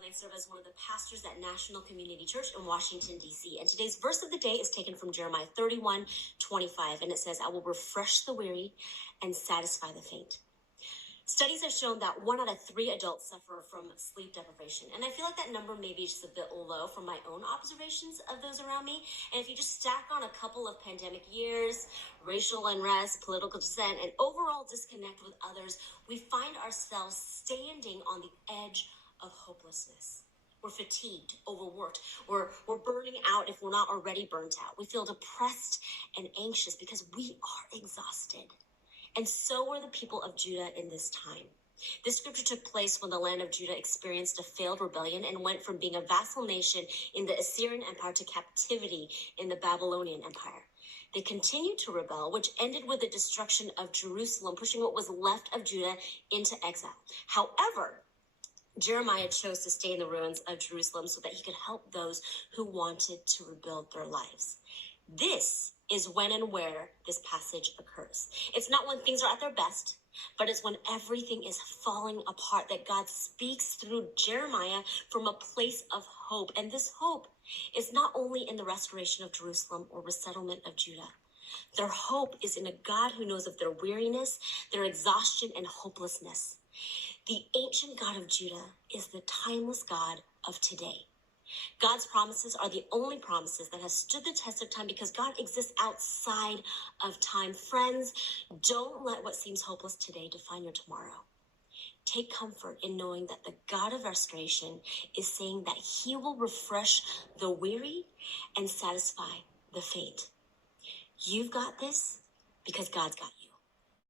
I serve as one of the pastors at National Community Church in Washington, D.C. And today's verse of the day is taken from Jeremiah 31:25, and it says, "I will refresh the weary and satisfy the faint." Studies have shown that 1 out of 3 adults suffer from sleep deprivation. And I feel like that number may be just a bit low from my own observations of those around me. And if you just stack on a couple of pandemic years, racial unrest, political dissent, and overall disconnect with others, we find ourselves standing on the edge of hopelessness. We're fatigued, overworked. We're burning out if we're not already burnt out. We feel depressed and anxious because we are exhausted. And so were the people of Judah in this time. This scripture took place when the land of Judah experienced a failed rebellion and went from being a vassal nation in the Assyrian Empire to captivity in the Babylonian Empire. They continued to rebel, which ended with the destruction of Jerusalem, pushing what was left of Judah into exile. However, Jeremiah chose to stay in the ruins of Jerusalem so that he could help those who wanted to rebuild their lives. This is when and where this passage occurs. It's not when things are at their best, but it's when everything is falling apart that God speaks through Jeremiah from a place of hope. And this hope is not only in the restoration of Jerusalem or resettlement of Judah. Their hope is in a God who knows of their weariness, their exhaustion, and hopelessness. The ancient God of Judah is the timeless God of today. God's promises are the only promises that have stood the test of time because God exists outside of time. Friends, don't let what seems hopeless today define your tomorrow. Take comfort in knowing that the God of restoration is saying that he will refresh the weary and satisfy the faint. You've got this because God's got you.